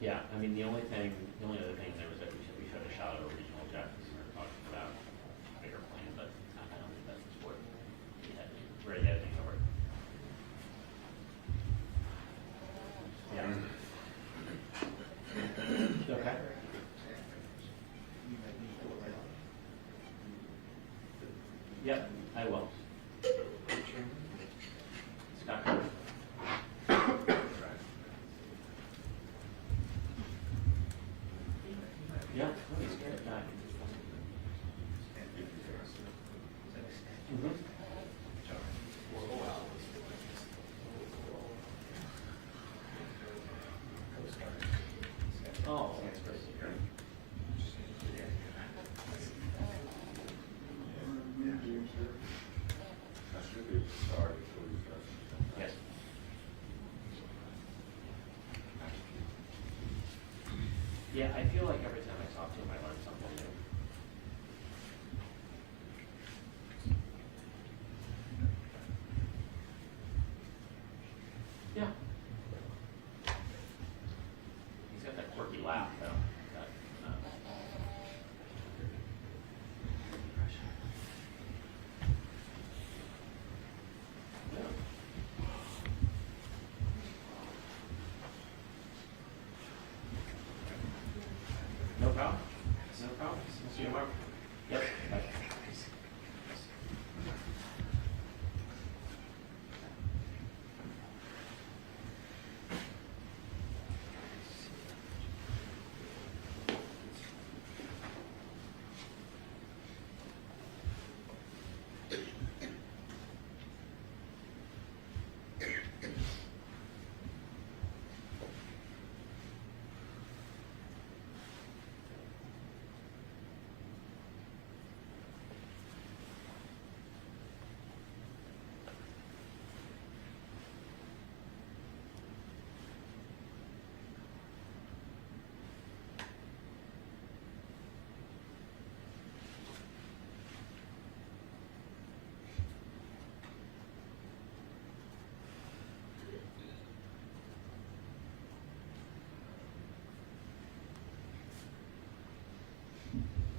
Yeah, I mean, the only other thing there was that we should have shot at a regional jet, because we were talking about a bigger plane, but I don't think that's what we had, we're heading over. Yeah. Okay. Yep, I will. Scott. Yeah, he's a great guy. Mm-hmm. Oh, that's great. Yes. Yeah, I feel like every time I talk to him, I learn something new. Yeah. He's got that quirky laugh, though. No problem. No problem. See you tomorrow. Yep. Bye.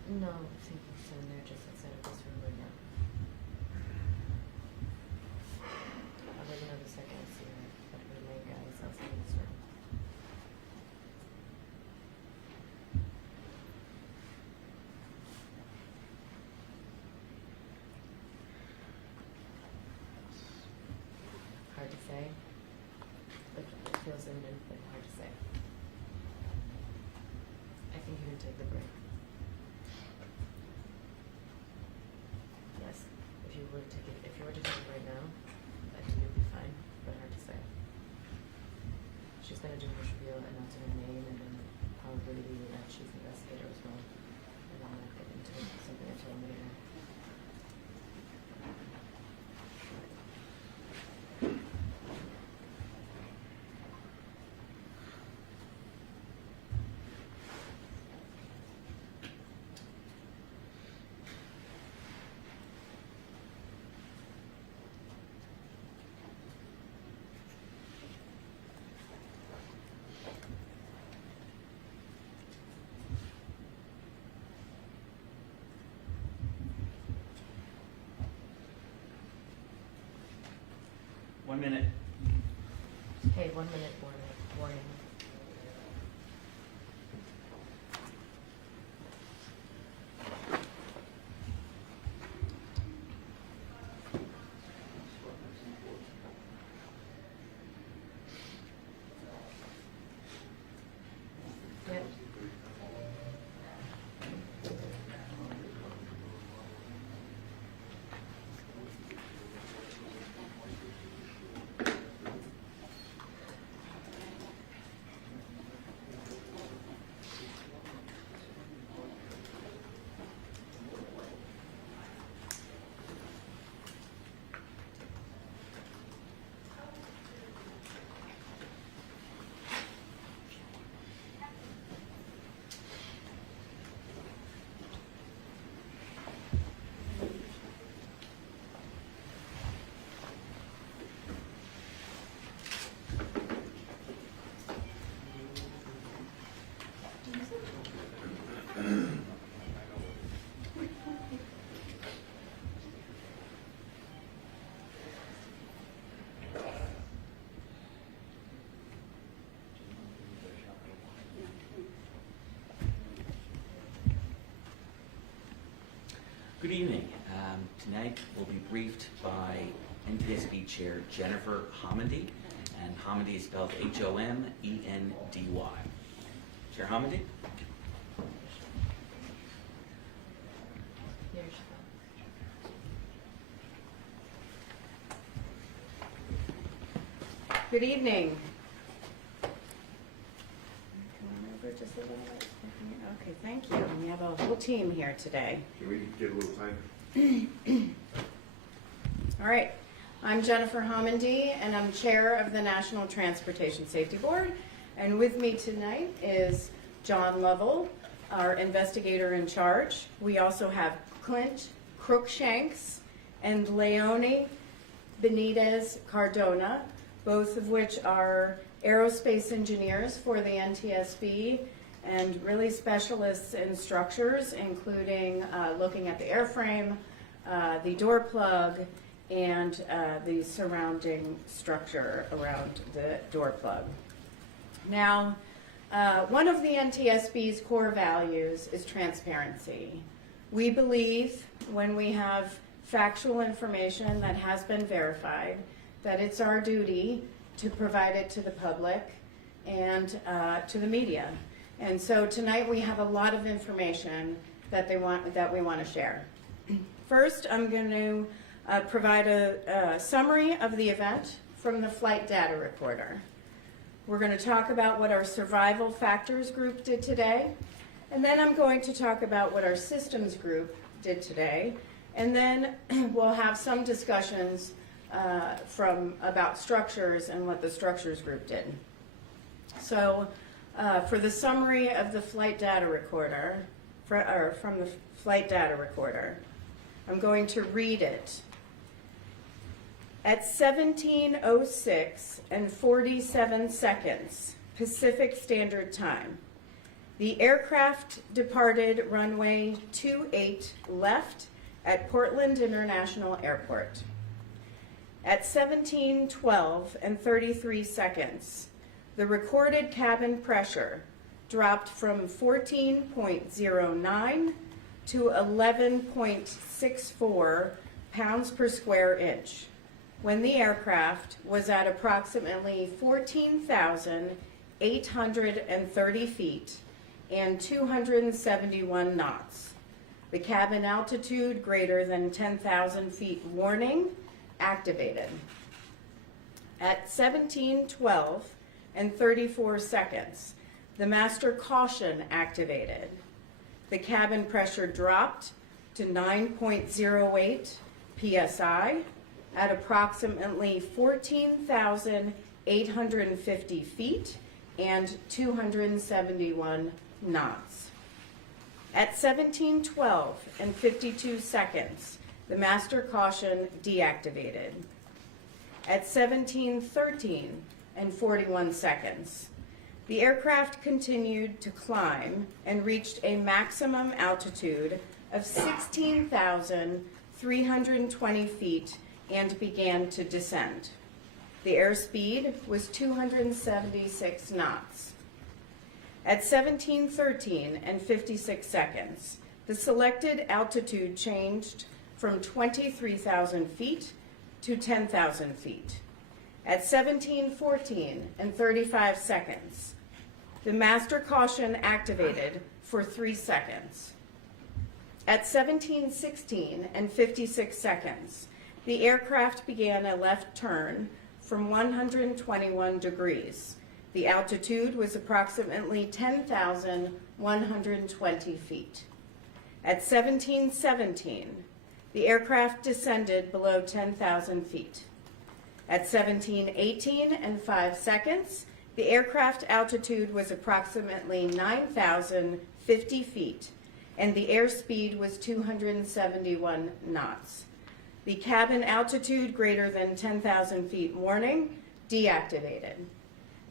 No, I think he's in there just outside of this room right now. I'll wait another second and see her, but the main guy is outside this room. Hard to say. It feels imminent, but hard to say. I think you can take the break. Yes, if you were to take it right now, I think you'll be fine, but hard to say. She's gonna do her spiel and announce her name, and then probably the chief investigator as well. And then I'll get into something I told him later. One minute. Hey, 1 minute warning. Yep. Good evening. Tonight we'll be briefed by NTSB Chair Jennifer Homendy, and Homendy is spelled H-O-M-E-N-D-Y. Chair Homendy? Good evening. Come on over just a little bit. Okay, thank you. We have a whole team here today. Can we get a little time? All right. I'm Jennifer Homendy, and I'm chair of the National Transportation Safety Board. And with me tonight is John Lovell, our investigator in charge. We also have Clint Crookshanks and Leone Benitez Cardona, both of which are aerospace engineers for the NTSB and really specialists in structures, including looking at the airframe, the door plug, and the surrounding structure around the door plug. Now, one of the NTSB's core values is transparency. We believe when we have factual information that has been verified, that it's our duty to provide it to the public and to the media. And so tonight we have a lot of information that we want to share. First, I'm going to provide a summary of the event from the flight data recorder. We're going to talk about what our survival factors group did today, and then I'm going to talk about what our systems group did today, and then we'll have some discussions about structures and what the structures group did. So for the summary of the flight data recorder, from the flight data recorder, I'm going to read it. At 17:06 and 47 seconds Pacific Standard Time, the aircraft departed runway 28 left at Portland International Airport. At 17:12 and 33 seconds, the recorded cabin pressure dropped from 14.09 to 11.64 pounds per square inch, when the aircraft was at approximately 14,830 feet and 271 knots. The cabin altitude greater than 10,000 feet warning activated. At 17:12 and 34 seconds, the master caution activated. The cabin pressure dropped to 9.08 psi at approximately 14,850 feet and 271 knots. At 17:12 and 52 seconds, the master caution deactivated. At 17:13 and 41 seconds, the aircraft continued to climb and reached a maximum altitude of 16,320 feet and began to descend. The airspeed was 276 knots. At 17:13 and 56 seconds, the selected altitude changed from 23,000 feet to 10,000 feet. At 17:14 and 35 seconds, the master caution activated for 3 seconds. At 17:16 and 56 seconds, the aircraft began a left turn from 121 degrees. The altitude was approximately 10,120 feet. At 17:17, the aircraft descended below 10,000 feet. At 17:18 and 5 seconds, the aircraft altitude was approximately 9,050 feet, and the airspeed was 271 knots. The cabin altitude greater than 10,000 feet warning deactivated.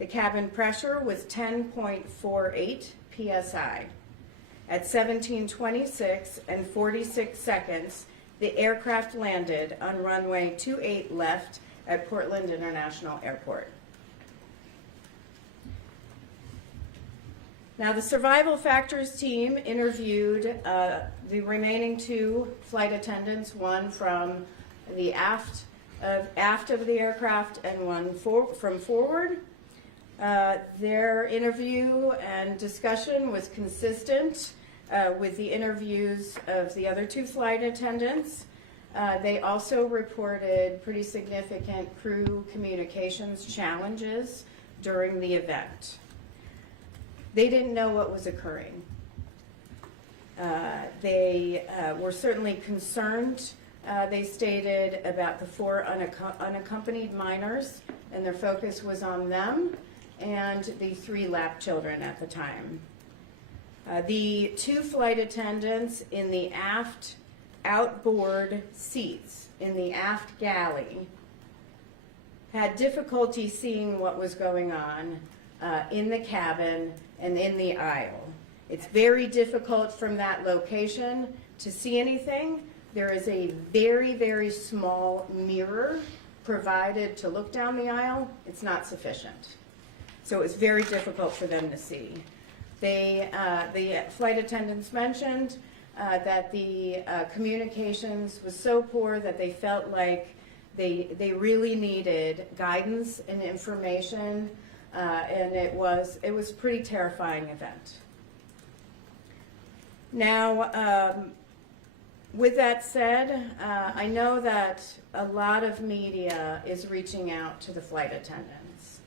The cabin pressure was 10.48 psi. At 17:26 and 46 seconds, the aircraft landed on runway 28 left at Portland International Airport. Now, the survival factors team interviewed the remaining 2 flight attendants, one from the aft of the aircraft and one from forward. Their interview and discussion was consistent with the interviews of the other 2 flight attendants. They also reported pretty significant crew communications challenges during the event. They didn't know what was occurring. They were certainly concerned, they stated, about the 4 unaccompanied minors, and their focus was on them and the 3 lap children at the time. The 2 flight attendants in the aft outboard seats in the aft galley had difficulty seeing what was going on in the cabin and in the aisle. It's very difficult from that location to see anything. There is a very, very small mirror provided to look down the aisle. It's not sufficient. So it's very difficult for them to see. The flight attendants mentioned that the communications was so poor that they felt like they really needed guidance and information, and it was a pretty terrifying event. Now, with that said, I know that a lot of media is reaching out to the flight attendants.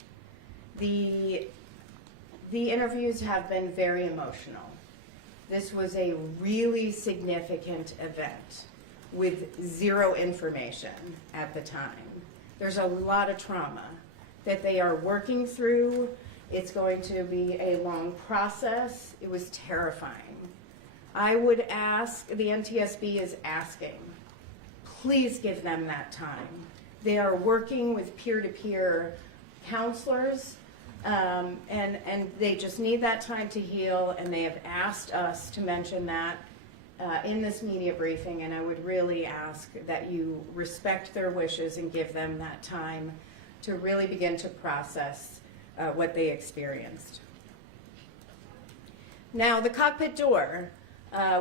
The interviews have been very emotional. This was a really significant event with 0 information at the time. There's a lot of trauma that they are working through. It's going to be a long process. It was terrifying. I would ask, the NTSB is asking, please give them that time. They are working with peer-to-peer counselors, and they just need that time to heal, and they have asked us to mention that in this media briefing, and I would really ask that you respect their wishes and give them that time to really begin to process what they experienced. Now, the cockpit door.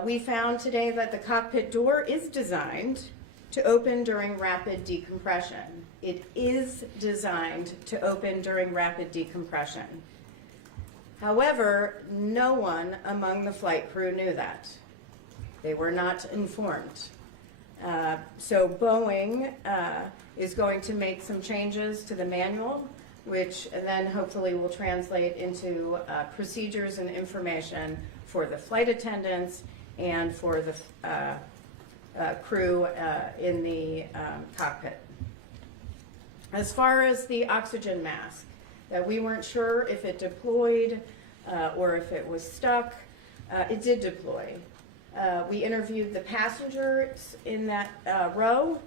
We found today that the cockpit door is designed to open during rapid decompression. It is designed to open during rapid decompression. However, no one among the flight crew knew that. They were not informed. So Boeing is going to make some changes to the manual, which then hopefully will translate into procedures and information for the flight attendants and for the crew in the cockpit. As far as the oxygen mask, we weren't sure if it deployed or if it was stuck. It did deploy. We interviewed the passengers in that row,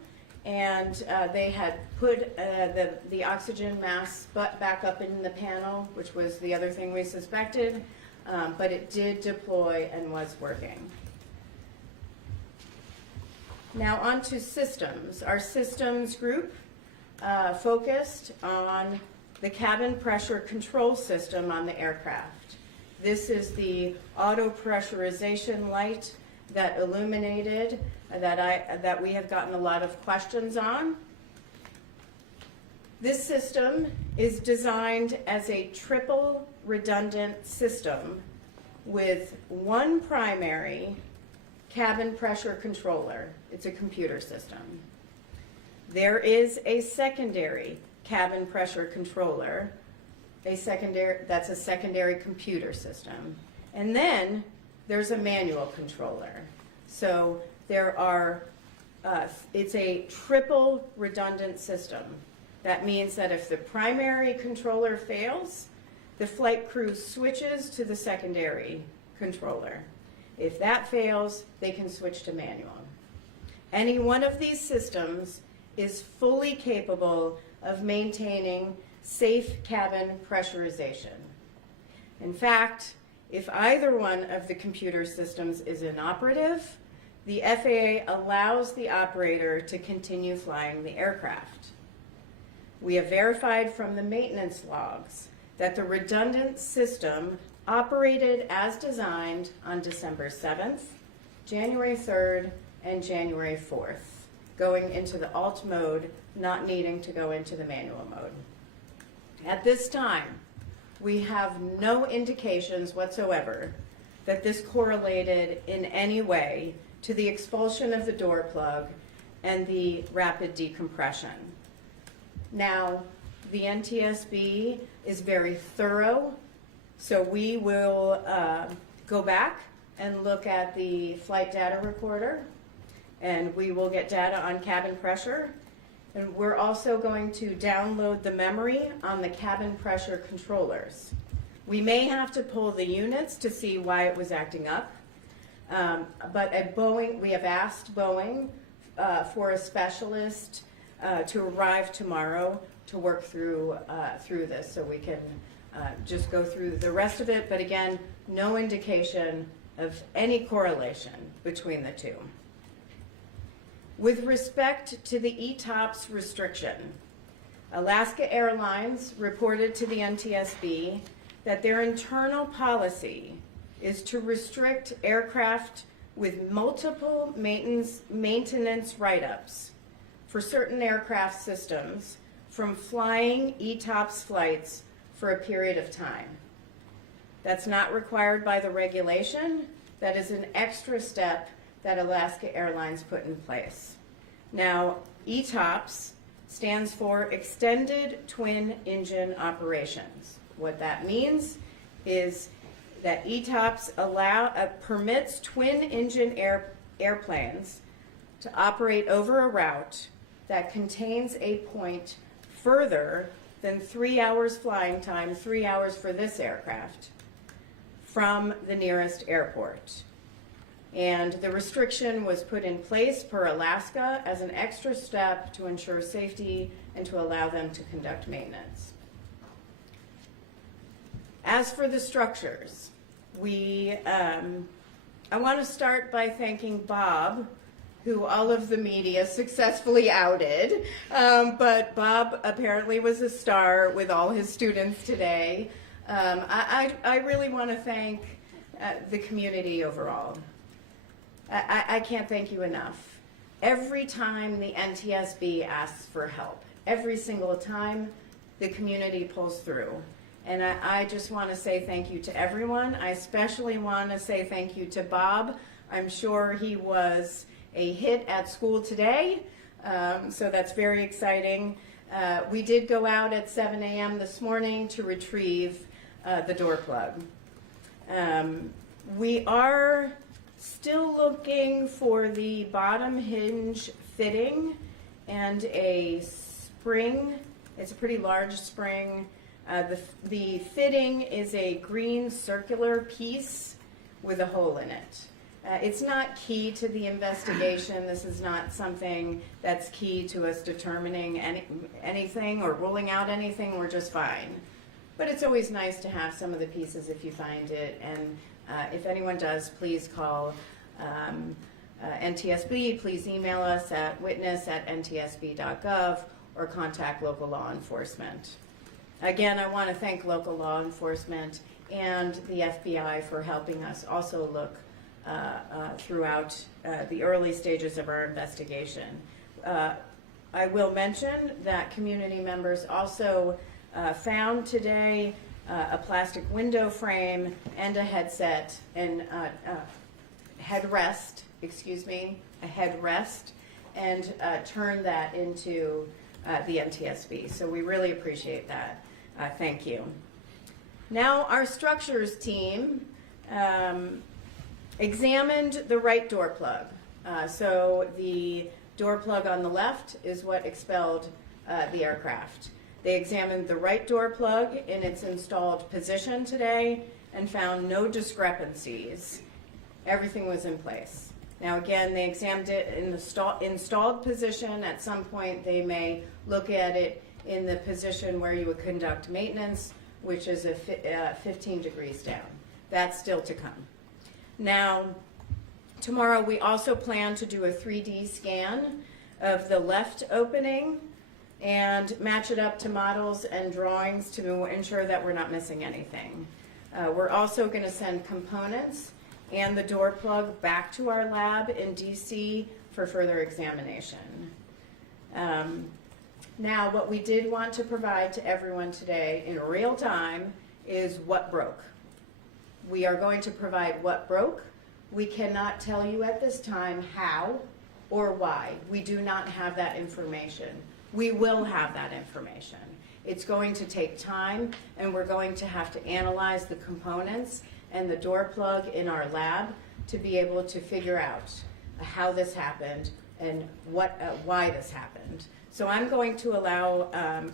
and they had put the oxygen mask back up in the panel, which was the other thing we suspected, but it did deploy and was working. Now on to systems. Our systems group focused on the cabin pressure control system on the aircraft. This is the auto pressurization light that illuminated that we have gotten a lot of questions on. This system is designed as a triple redundant system with one primary cabin pressure controller. It's a computer system. There is a secondary cabin pressure controller, that's a secondary computer system. And then there's a manual controller. So there are, it's a triple redundant system. That means that if the primary controller fails, the flight crew switches to the secondary controller. If that fails, they can switch to manual. Any one of these systems is fully capable of maintaining safe cabin pressurization. In fact, if either one of the computer systems is inoperative, the FAA allows the operator to continue flying the aircraft. We have verified from the maintenance logs that the redundant system operated as designed on December 7th, January 3rd, and January 4th, going into the alt mode, not needing to go into the manual mode. At this time, we have no indications whatsoever that this correlated in any way to the expulsion of the door plug and the rapid decompression. Now, the NTSB is very thorough, so we will go back and look at the flight data recorder, and we will get data on cabin pressure. And we're also going to download the memory on the cabin pressure controllers. We may have to pull the units to see why it was acting up, but at Boeing, we have asked Boeing for a specialist to arrive tomorrow to work through this, so we can just go through the rest of it. But again, no indication of any correlation between the two. With respect to the ETOPS restriction, Alaska Airlines reported to the NTSB that their internal policy is to restrict aircraft with multiple maintenance write-ups for certain aircraft systems from flying ETOPS flights for a period of time. That's not required by the regulation. That is an extra step that Alaska Airlines put in place. Now, ETOPS stands for Extended Twin Engine Operations. What that means is that ETOPS permits twin engine airplanes to operate over a route that contains a point further than 3 hours flying time, 3 hours for this aircraft, from the nearest airport. And the restriction was put in place per Alaska as an extra step to ensure safety and to allow them to conduct maintenance. As for the structures, I want to start by thanking Bob, who all of the media successfully outed, but Bob apparently was a star with all his students today. I really want to thank the community overall. I can't thank you enough. Every time the NTSB asks for help, every single time, the community pulls through. And I just want to say thank you to everyone. I especially want to say thank you to Bob. I'm sure he was a hit at school today, so that's very exciting. We did go out at 7 a.m. this morning to retrieve the door plug. We are still looking for the bottom hinge fitting and a spring. It's a pretty large spring. The fitting is a green circular piece with a hole in it. It's not key to the investigation. This is not something that's key to us determining anything or ruling out anything. We're just fine. But it's always nice to have some of the pieces if you find it. And if anyone does, please call NTSB. Please email us at witness@ntsb.gov or contact local law enforcement. Again, I want to thank local law enforcement and the FBI for helping us also look throughout the early stages of our investigation. I will mention that community members also found today a plastic window frame and a headset and headrest, and turned that into the NTSB. So we really appreciate that. Thank you. Now our structures team examined the right door plug. So the door plug on the left is what expelled the aircraft. They examined the right door plug in its installed position today and found no discrepancies. Everything was in place. Now again, they examined it in the installed position. At some point they may look at it in the position where you would conduct maintenance, which is 15 degrees down. That's still to come. Now, tomorrow we also plan to do a 3D scan of the left opening and match it up to models and drawings to ensure that we're not missing anything. We're also going to send components and the door plug back to our lab in DC for further examination. Now, what we did want to provide to everyone today in real time is what broke. We are going to provide what broke. We cannot tell you at this time how or why. We do not have that information. We will have that information. It's going to take time, and we're going to have to analyze the components and the door plug in our lab to be able to figure out how this happened and why this happened. So I'm going to allow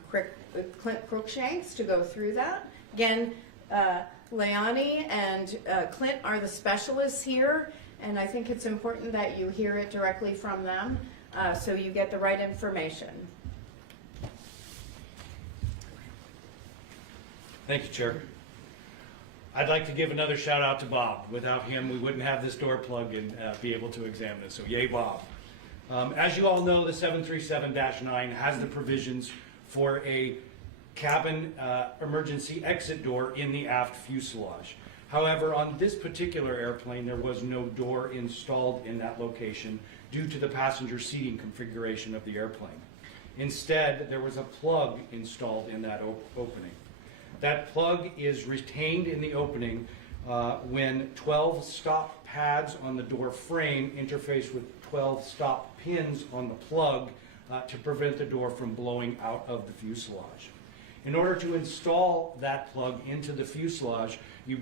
Clint Crookshanks to go through that. Again, Leonie and Clint are the specialists here, and I think it's important that you hear it directly from them so you get the right information. Thank you, Chair. I'd like to give another shout out to Bob. Without him, we wouldn't have this door plug and be able to examine it, so yay, Bob. As you all know, the 737-9 has the provisions for a cabin emergency exit door in the aft fuselage. However, on this particular airplane, there was no door installed in that location due to the passenger seating configuration of the airplane. Instead, there was a plug installed in that opening. That plug is retained in the opening when 12 stop pads on the door frame interface with 12 stop pins on the plug to prevent the door from blowing out of the fuselage. In order to install that plug into the fuselage, you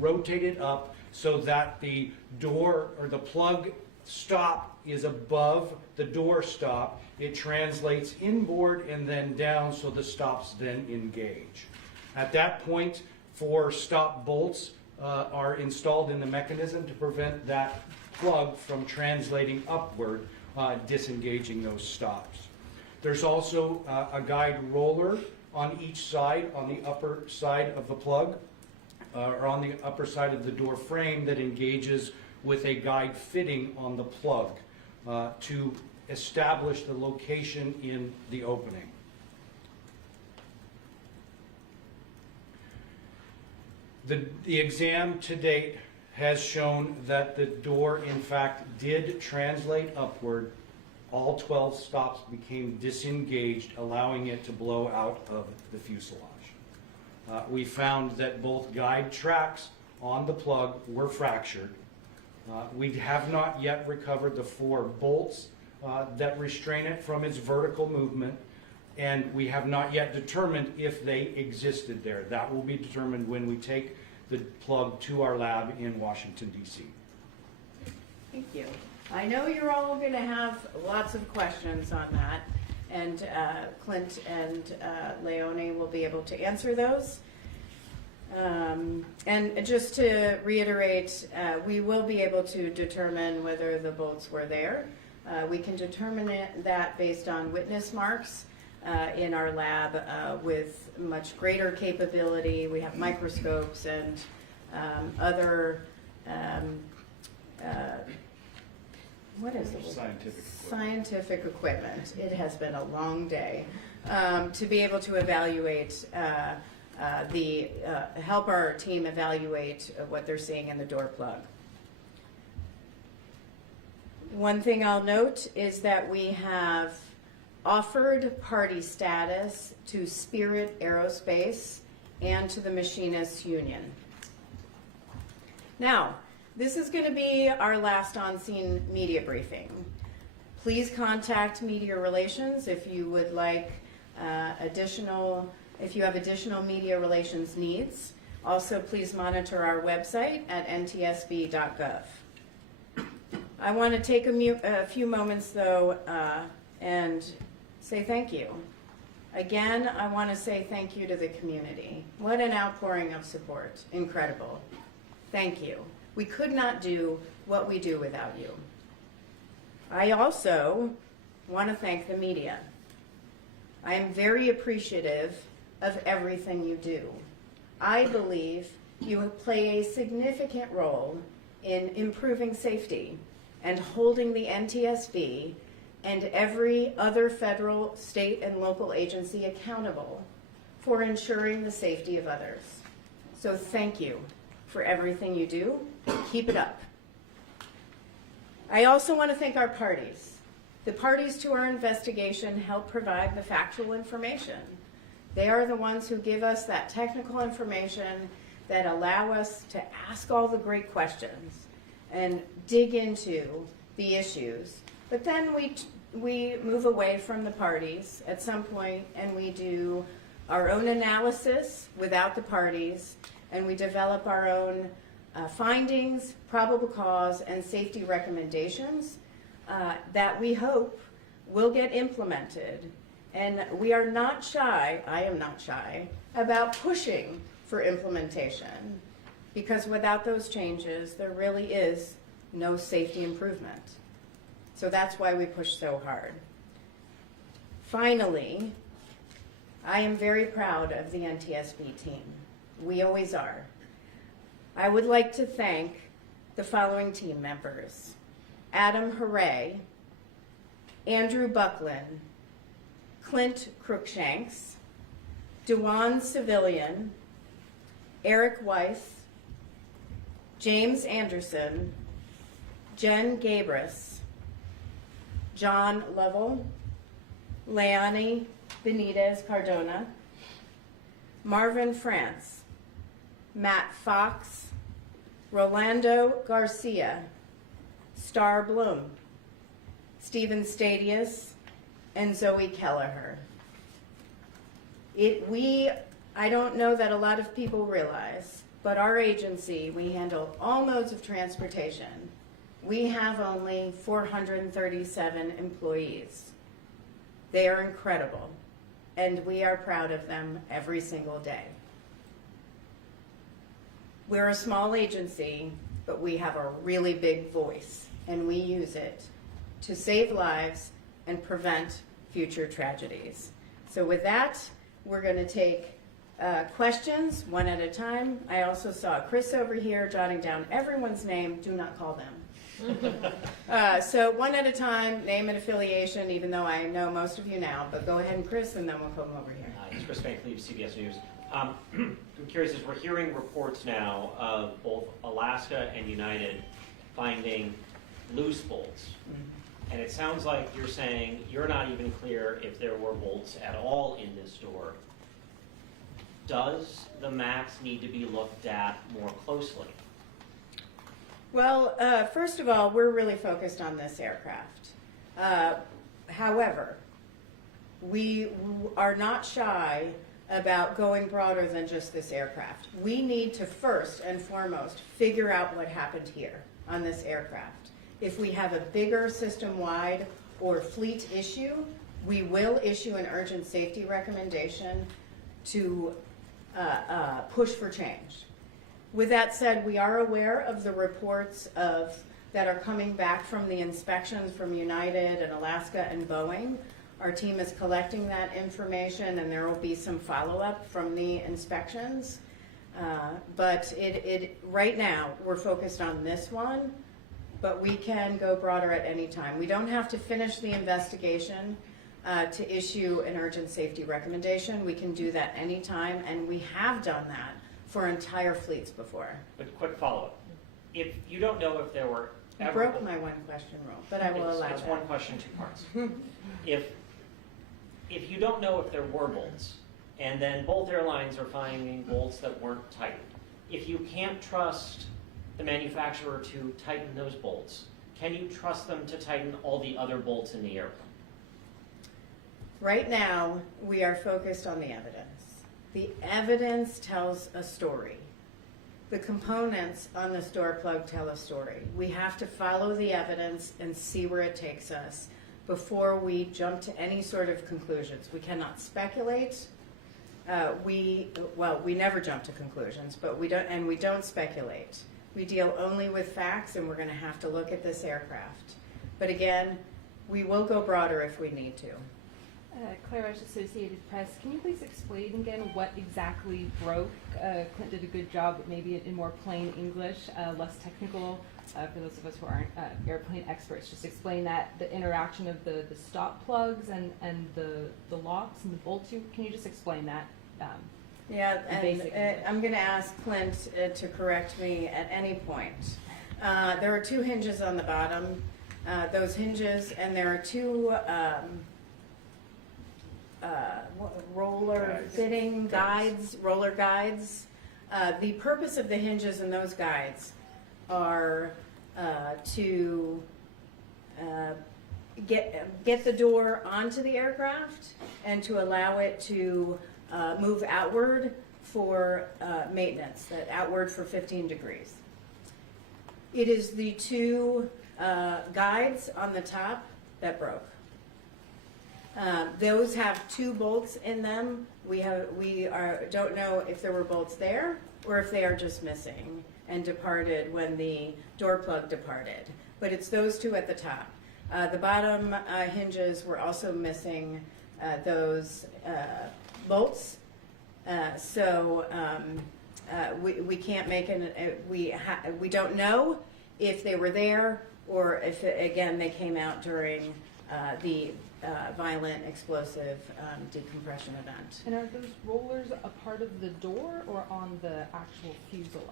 rotate it up so that the door or the plug stop is above the door stop. It translates inboard and then down so the stops then engage. At that point, 4 stop bolts are installed in the mechanism to prevent that plug from translating upward, disengaging those stops. There's also a guide roller on each side, on the upper side of the plug, or on the upper side of the door frame that engages with a guide fitting on the plug to establish the location in the opening. The exam to date has shown that the door, in fact, did translate upward. All 12 stops became disengaged, allowing it to blow out of the fuselage. We found that both guide tracks on the plug were fractured. We have not yet recovered the 4 bolts that restrain it from its vertical movement, and we have not yet determined if they existed there. That will be determined when we take the plug to our lab in Washington, D.C. Thank you. I know you're all going to have lots of questions on that, and Clint and Leonie will be able to answer those. And just to reiterate, we will be able to determine whether the bolts were there. We can determine that based on witness marks in our lab with much greater capability. We have microscopes and other what is it? Scientific equipment. It has been a long day to be able to evaluate help our team evaluate what they're seeing in the door plug. One thing I'll note is that we have offered party status to Spirit Aerospace and to the Machinists Union. Now, this is going to be our last on-scene media briefing. Please contact Media Relations if you would like if you have additional media relations needs. Also, please monitor our website at ntsb.gov. I want to take a few moments, though, and say thank you. Again, I want to say thank you to the community. What an outpouring of support. Incredible. Thank you. We could not do what we do without you. I also want to thank the media. I am very appreciative of everything you do. I believe you play a significant role in improving safety and holding the NTSB and every other federal, state, and local agency accountable for ensuring the safety of others. So thank you for everything you do. Keep it up. I also want to thank our parties. The parties to our investigation help provide the factual information. They are the ones who give us that technical information that allow us to ask all the great questions and dig into the issues. But then we move away from the parties at some point and we do our own analysis without the parties, and we develop our own findings, probable cause, and safety recommendations that we hope will get implemented. And we are not shy, I am not shy, about pushing for implementation, because without those changes, there really is no safety improvement. So that's why we push so hard. Finally, I am very proud of the NTSB team. We always are. I would like to thank the following team members: Adam Hooray, Andrew Buckland, Clint Crookshanks, Dewan Civilian, Eric Weiss, James Anderson, Jen Gabris, John Lovell, Leonie Benitez Cardona, Marvin France, Matt Fox, Rolando Garcia, Star Bloom, Stephen Stadius, and Zoe Kelleher. I don't know that a lot of people realize, but our agency, we handle all modes of transportation. We have only 437 employees. They are incredible, and we are proud of them every single day. We're a small agency, but we have a really big voice, and we use it to save lives and prevent future tragedies. So with that, we're going to take questions one at a time. I also saw Chris over here jotting down everyone's name. Do not call them. So one at a time, name and affiliation, even though I know most of you now. But go ahead, Chris, and then we'll come over here. It's Chris Van Cleve, CBS News. I'm curious, as we're hearing reports now of both Alaska and United finding loose bolts, and it sounds like you're saying you're not even clear if there were bolts at all in this door. Does the MAX need to be looked at more closely? Well, first of all, we're really focused on this aircraft. However, we are not shy about going broader than just this aircraft. We need to first and foremost figure out what happened here on this aircraft. If we have a bigger system-wide or fleet issue, we will issue an urgent safety recommendation to push for change. With that said, we are aware of the reports that are coming back from the inspections from United and Alaska and Boeing. Our team is collecting that information, and there will be some follow-up from the inspections. But right now, we're focused on this one, but we can go broader at any time. We don't have to finish the investigation to issue an urgent safety recommendation. We can do that anytime, and we have done that for entire fleets before. But quick follow-up. If you don't know if there were You ever... broke my one question rule, but I will allow It's that. one question, two parts. If you don't know if there were bolts, and then both airlines are finding bolts that weren't tightened, if you can't trust the manufacturer to tighten those bolts, can you trust them to tighten all the other bolts in the airplane? Right now, we are focused on the evidence. The evidence tells a story. The components on this door plug tell a story. We have to follow the evidence and see where it takes us before we jump to any sort of conclusions. We cannot speculate. We never jump to conclusions, but we don't speculate. We deal only with facts, and we're going to have to look at this aircraft. But again, we will go broader if we need to. Claire Rush, Associated Press. Can you please explain again what exactly broke? Clint did a good job, but maybe in more plain English, less technical, for those of us who aren't airplane experts. Just explain that, the interaction of the stop plugs and the locks and the bolts. Can you just explain that Yeah, and Basic English. I'm going to ask Clint to correct me at any point. There are 2 hinges on the bottom. Those hinges, and there are 2 roller Guides. fitting guides, roller guides. The purpose of the hinges and those guides are to get the door onto the aircraft and to allow it to move outward for maintenance, that outward for 15 degrees. It is the 2 guides on the top that broke. Those have 2 bolts in them. We don't know if there were bolts there or if they are just missing and departed when the door plug departed. But it's those 2 at the top. The bottom hinges were also missing those bolts. So we can't make we don't know if they were there or if, again, they came out during the violent explosive decompression event. And are those rollers a part of the door or on the actual fuselage?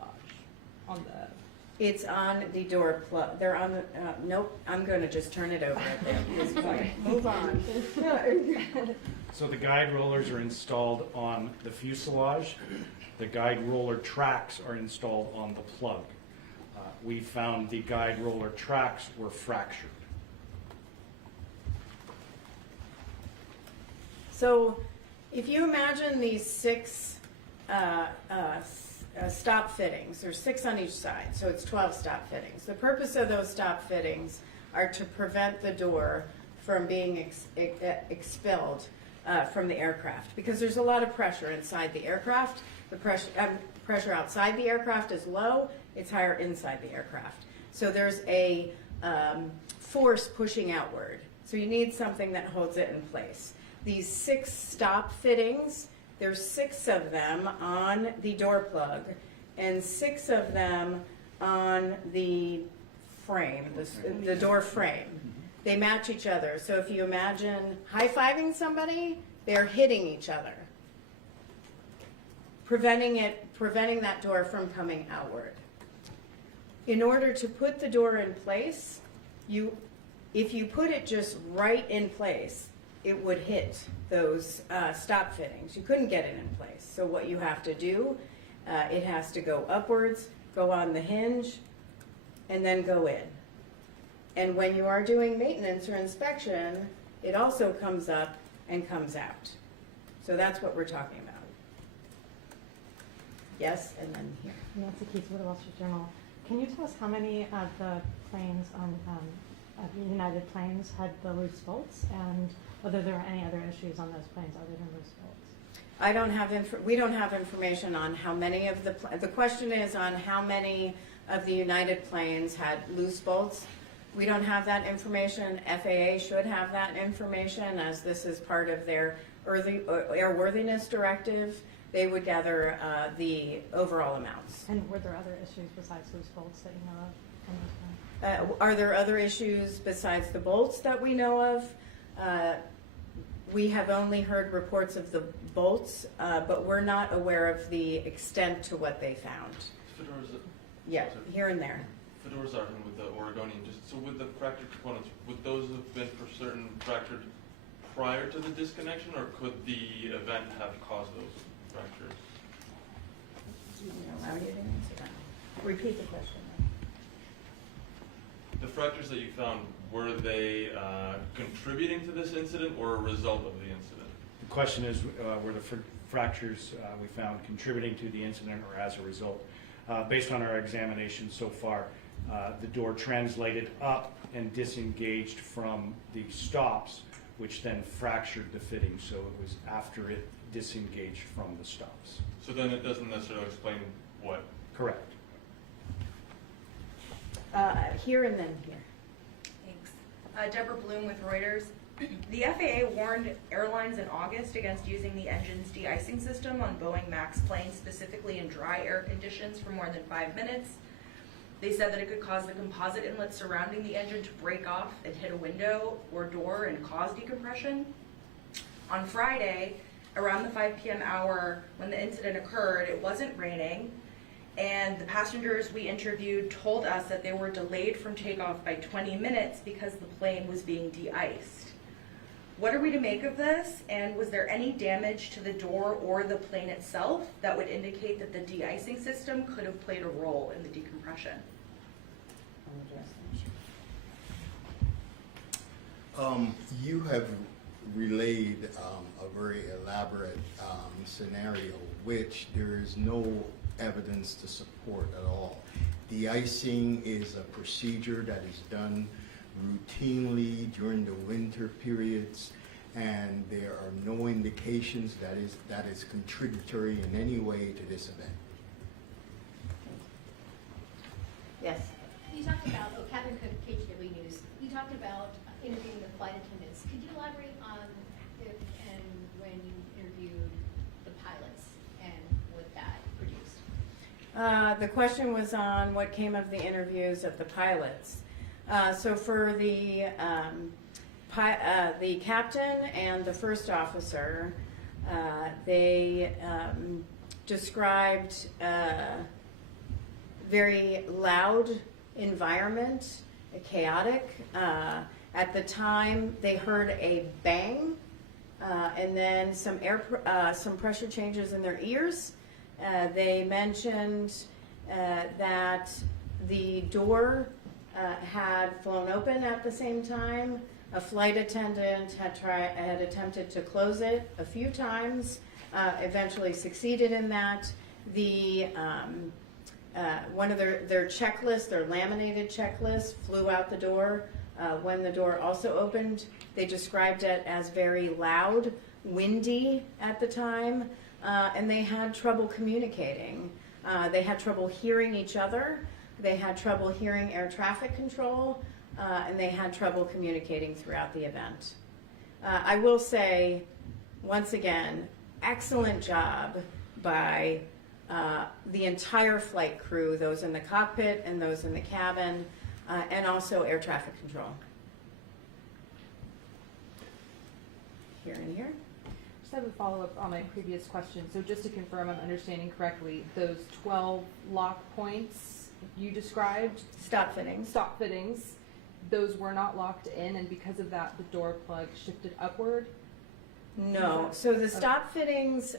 On the It's on the door plug. They're on the, nope, I'm going to just turn it over at this point. Move on. So the guide rollers are installed on the fuselage. The guide roller tracks are installed on the plug. We found the guide roller tracks were fractured. So if you imagine these 6 stop fittings, there's 6 on each side, so it's 12 stop fittings. The purpose of those stop fittings are to prevent the door from being expelled from the aircraft, because there's a lot of pressure inside the aircraft. The pressure outside the aircraft is low, it's higher inside the aircraft. So there's a force pushing outward. So you need something that holds it in place. These 6 stop fittings, there's 6 of them on the door plug and 6 of them on the frame, the door frame. They match each other. So if you imagine high-fiving somebody, they're hitting each other, preventing that door from coming outward. In order to put the door in place, if you put it just right in place, it would hit those stop fittings. You couldn't get it in place. So what you have to do, it has to go upwards, go on the hinge, and then go in. And when you are doing maintenance or inspection, it also comes up and comes out. So that's what we're talking about. Yes, and then here. Nancy Keith with the Wall Street Journal. Can you tell us how many of the planes on of the United planes had the loose bolts, and whether there were any other issues on those planes other than loose bolts? We don't have information on how many of the question is on how many of the United planes had loose bolts. We don't have that information. FAA should have that information, as this is part of their airworthiness directive. They would gather the overall amounts. And were there other issues besides loose bolts that you know of on those planes? Are there other issues besides the bolts that we know of? We have only heard reports of the bolts, but we're not aware of the extent to what they found. Yeah, here and there. Fedora's argument with the Oregonian, so with the fractured components, would those have been for certain fractured prior to the disconnection, or could the event have caused those fractures? Allow you to answer that. Repeat the question. The fractures that you found, were they contributing to this incident or a result of the incident? The question is, were the fractures we found contributing to the incident or as a result? Based on our examination so far, the door translated up and disengaged from the stops, which then fractured the fitting. So it was after it disengaged from the stops. So then it doesn't necessarily explain what? Correct. Here and then here. Thanks. Deborah Bloom with Reuters. The FAA warned airlines in August against using the engine's de-icing system on Boeing MAX planes, specifically in dry air conditions, for more than 5 minutes. They said that it could cause the composite inlet surrounding the engine to break off and hit a window or door and cause decompression. On Friday, around the 5 p.m. hour when the incident occurred, it wasn't raining, and the passengers we interviewed told us that they were delayed from takeoff by 20 minutes because the plane was being de-iced. What are we to make of this, and was there any damage to the door or the plane itself that would indicate that the de-icing system could have played a role in the decompression? You have relayed a very elaborate scenario, which there is no evidence to support at all. De-icing is a procedure that is done routinely during the winter periods, and there are no indications that is contributory in any way to this event. Yes. You talked about, Catherine Cook, KPTV News, you talked about interviewing the flight attendants. Could you elaborate on if and when you interviewed the pilots and what that produced? The question was on what came of the interviews of the pilots. So for the captain and the first officer, they described very loud environment, chaotic. At the time, they heard a bang, and then some pressure changes in their ears. They mentioned that the door had flown open at the same time. A flight attendant had attempted to close it a few times, eventually succeeded in that. The one of their checklists, their laminated checklist, flew out the door when the door also opened. They described it as very loud, windy at the time, and they had trouble communicating. They had trouble hearing each other. They had trouble hearing air traffic control, and they had trouble communicating throughout the event. I will say, once again, excellent job by the entire flight crew, those in the cockpit and those in the cabin, and also air traffic control. Here and here. Just have a follow-up on my previous question. So just to confirm I'm understanding correctly, those 12 lock points you described, Stop fittings. those were not locked in, and because of that, the door plug shifted upward? No. So the stop fittings,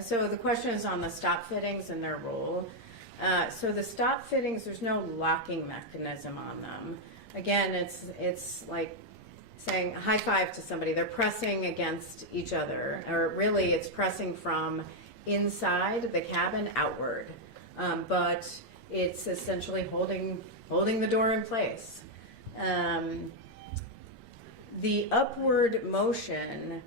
so the question is on the stop fittings and their role. So the stop fittings, there's no locking mechanism on them. Again, it's like saying high five to somebody. They're pressing against each other, or really it's pressing from inside the cabin outward. But it's essentially holding the door in place. The upward motion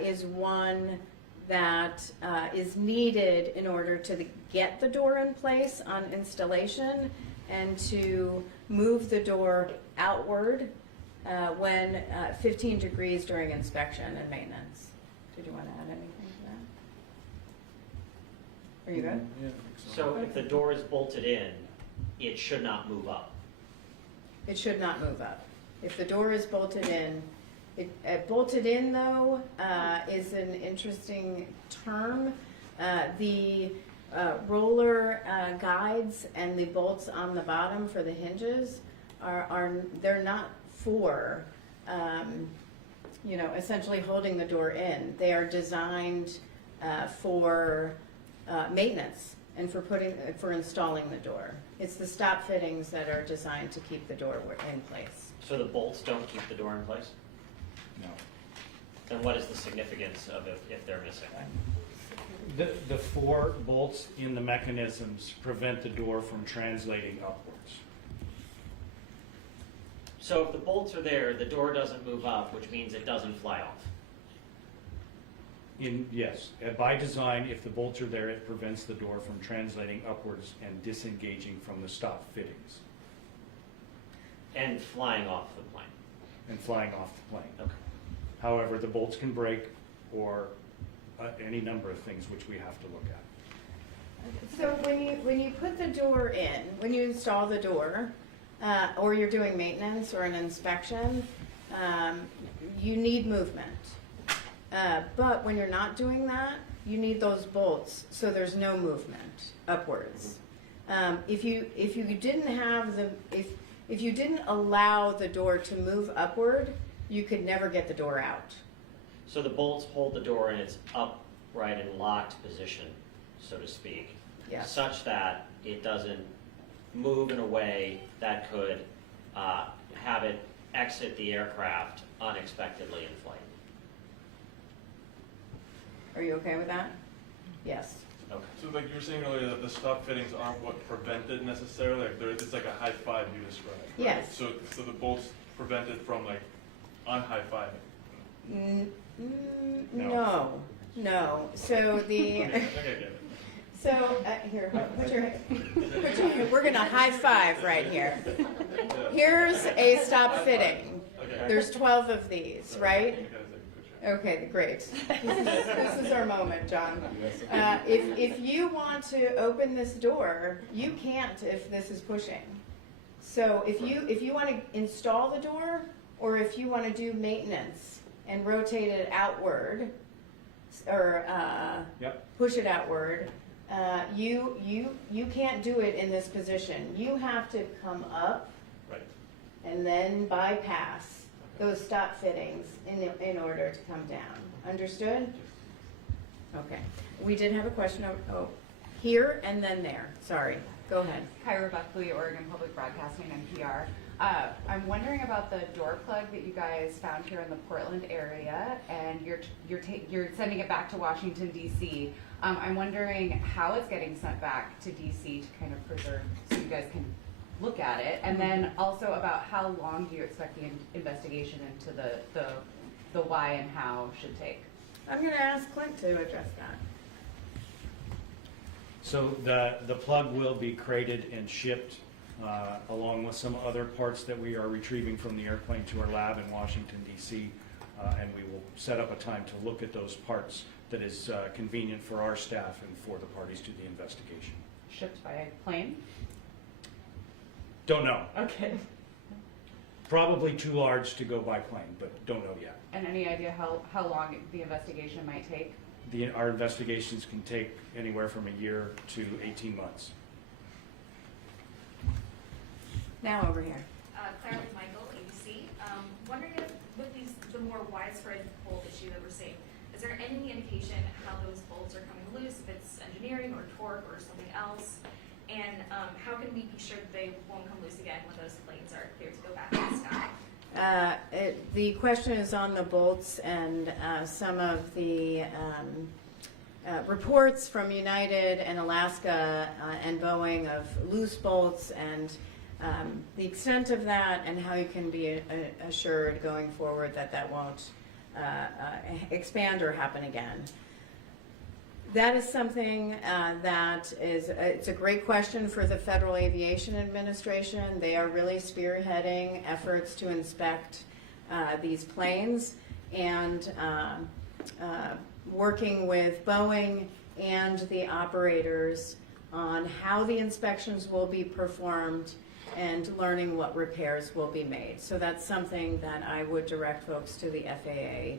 is one that is needed in order to get the door in place on installation and to move the door outward when 15 degrees during inspection and maintenance. Did you want to add anything to that? Are you good? Yeah. So if the door is bolted in, it should not move up. It should not move up. If the door is bolted in, bolted in though is an interesting term. The roller guides and the bolts on the bottom for the hinges they're not for essentially holding the door in. They are designed for maintenance and for installing the door. It's the stop fittings that are designed to keep the door in place. So the bolts don't keep the door in place? No. Then what is the significance of it if they're missing? The 4 bolts in the mechanisms prevent the door from translating upwards. So if the bolts are there, the door doesn't move up, which means it doesn't fly off. Yes, by design, if the bolts are there, it prevents the door from translating upwards and disengaging from the stop fittings And flying off the plane. and flying off the plane. Okay. However, the bolts can break or any number of things which we have to look at. So when you put the door in, when you install the door, or you're doing maintenance or an inspection, you need movement. But when you're not doing that, you need those bolts so there's no movement upwards. If you didn't have if you didn't allow the door to move upward, you could never get the door out. So the bolts hold the door in its upright and locked position, so to speak, Yes. such that it doesn't move in a way that could have it exit the aircraft unexpectedly in flight. Are you okay with that? Yes. Okay. So like you were saying earlier, that the stop fittings aren't what prevent it necessarily, like it's like a high five you described, right? Yes. So the bolts prevent it from like un-high-fiving? No. So the, Okay, I get it. so, here, we're gonna high five right here. Here's a stop fitting. Okay. There's 12 of these, right? You gotta take a picture. Okay, great. This is our moment, John. If you want to open this door, you can't if this is pushing. So if you want to install the door, or if you want to do maintenance and rotate it outward, or Yep. push it outward, you can't do it in this position. You have to come up Right. and then bypass those stop fittings in order to come down. Understood? Okay. We did have a question here and then there. Sorry. Go ahead. Kyra Buckley, Oregon Public Broadcasting, NPR. I'm wondering about the door plug that you guys found here in the Portland area, and you're sending it back to Washington D.C. I'm wondering how it's getting sent back to D.C. to kind of preserve, so you guys can look at it, and then also about how long do you expect the investigation into the why and how should take? I'm going to ask Clint to address that. So the plug will be crated and shipped along with some other parts that we are retrieving from the airplane to our lab in Washington, D.C., and we will set up a time to look at those parts that is convenient for our staff and for the parties to the investigation. Shipped by plane? Don't know. Okay. Probably too large to go by plane, but don't know yet. And any idea how long the investigation might take? Our investigations can take anywhere from a year to 18 months. Now over here. Claire with Michael, ABC. Wondering if with the more widespread bolt issue that we're seeing, is there any indication how those bolts are coming loose, if it's engineering or torque or something else? And how can we be sure that they won't come loose again when those planes are cleared to go back to the sky? The question is on the bolts and some of the reports from United and Alaska and Boeing of loose bolts and the extent of that and how you can be assured going forward that that won't expand or happen again. That is something that is, it's a great question for the Federal Aviation Administration. They are really spearheading efforts to inspect these planes and working with Boeing and the operators on how the inspections will be performed and learning what repairs will be made. So that's something that I would direct folks to the FAA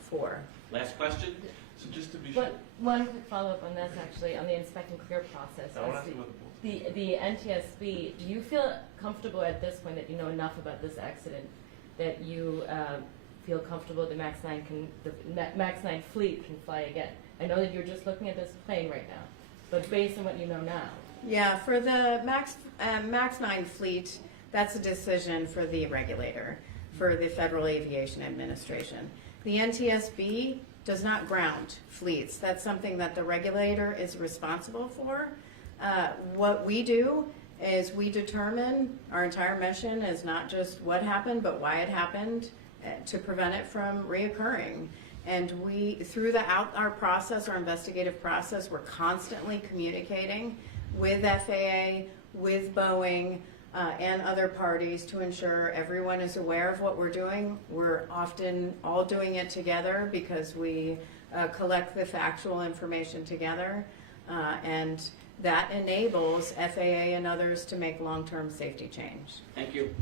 for. Last question? So just to be sure. One quick follow-up on this, actually, on the inspect and clear process. I want to ask you about the bolts. The NTSB, do you feel comfortable at this point that you know enough about this accident that you feel comfortable the MAX 9 fleet can fly again? I know that you're just looking at this plane right now, but based on what you know now. Yeah, for the MAX 9 fleet, that's a decision for the regulator, for the Federal Aviation Administration. The NTSB does not ground fleets. That's something that the regulator is responsible for. What we do is we determine our entire mission is not just what happened, but why it happened to prevent it from reoccurring. And we, throughout our process, our investigative process, we're constantly communicating with FAA, with Boeing, and other parties to ensure everyone is aware of what we're doing. We're often all doing it together because we collect the factual information together, and that enables FAA and others to make long-term safety change. Thank you.